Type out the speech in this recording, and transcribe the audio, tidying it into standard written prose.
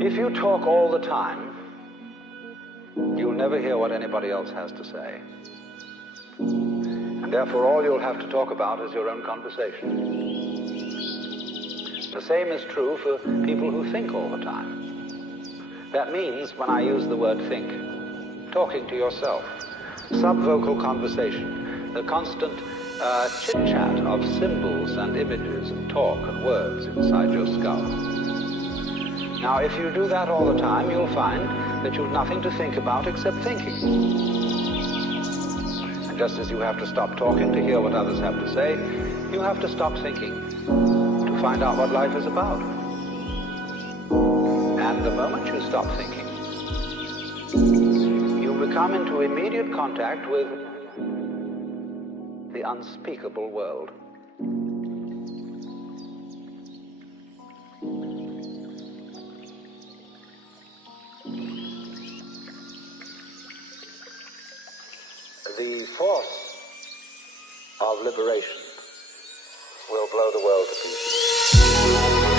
If you talk all the time, you'll never hear what anybody else has to say. And therefore, all you'll have to talk about is your own conversation. The same is true for people who think all the time. That means, when I use the word think, talking to yourself, subvocal conversation, the constant chit-chat of symbols and images and talk and words inside your skull. Now, if you do that all the time, you'll find that you've nothing to think about except thinking. And just as you have to stop talking to hear what others have to say, you have to stop thinking to find out what life is about. And the moment you stop thinking, you become into immediate contact with the unspeakable world. The force of liberation will blow the world to pieces.